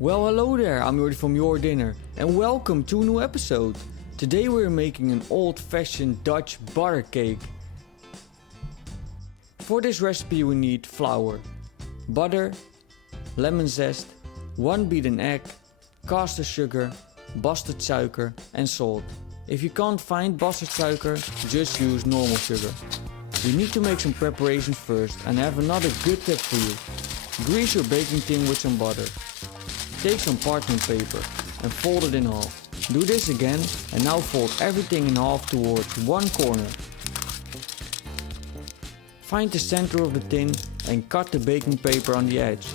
Well, hello there, I'm Jordi from Jordinner and welcome to a new episode. Today we're making an old-fashioned Dutch butter cake. For this recipe we need flour, butter, lemon zest, 1 beaten egg, caster sugar, Basterd suiker and salt. If you can't find Basterd suiker, just use normal sugar. You need to make some preparations first and I have another good tip for you. Grease your baking tin with some butter. Take some parchment paper and fold it in half. Do this again and now fold everything in half towards one corner. Find the center of the tin and cut the baking paper on the edge.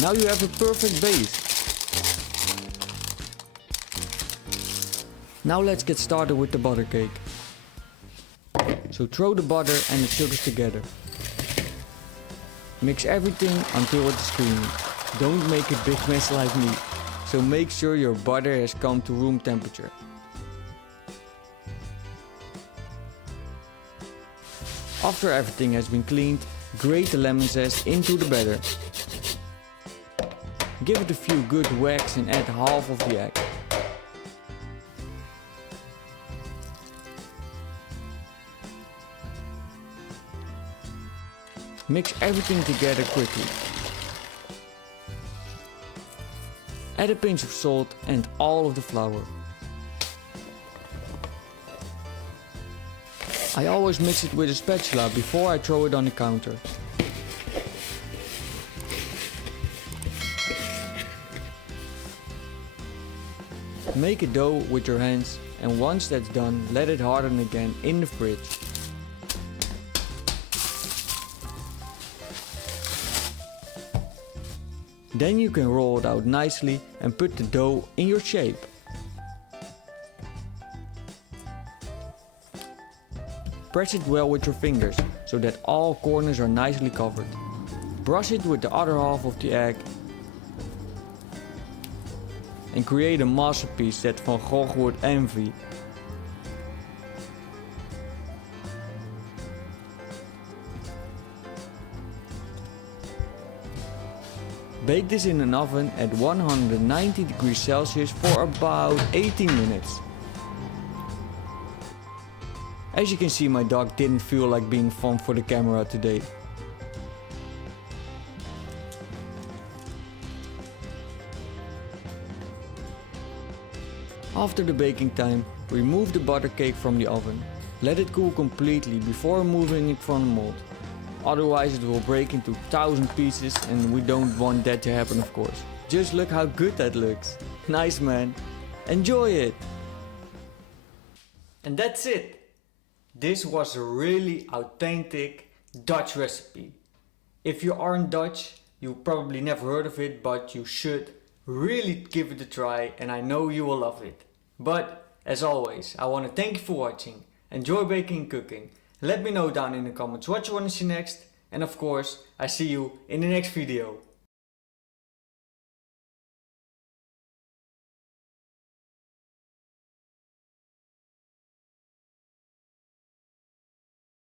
Now you have a perfect base. Now let's get started with the butter cake. So throw the butter and the sugars together. Mix everything until it is creamy. Don't make a big mess like me. So make sure your butter has come to room temperature. After everything has been cleaned, grate the lemon zest into the batter. Give it a few good whacks and add half of the egg. Mix everything together quickly. Add a pinch of salt and all of the flour. I always mix it with a spatula before I throw it on the counter. Make a dough with your hands and once that's done, let it harden again in the fridge. Then you can roll it out nicely and put the dough in your shape. Press it well with your fingers so that all corners are nicely covered. Brush it with the other half of the egg and create a masterpiece that Van Gogh would envy. Bake this in an oven at 190 degrees Celsius for about 18 minutes. As you can see, my dog didn't feel like being fun for the camera today. After the baking time, remove the butter cake from the oven. Let it cool completely before removing it from the mold. Otherwise it will break into 1,000 pieces and we don't want that to happen, of course. Just look how good that looks. Nice, man. Enjoy it. And that's it. This was a really authentic Dutch recipe. If you aren't Dutch, you probably never heard of it, but you should really give it a try and I know you will love it. But as always, I want to thank you for watching. Enjoy baking and cooking. Let me know down in the comments what you want to see next. And of course, I see you in the next video.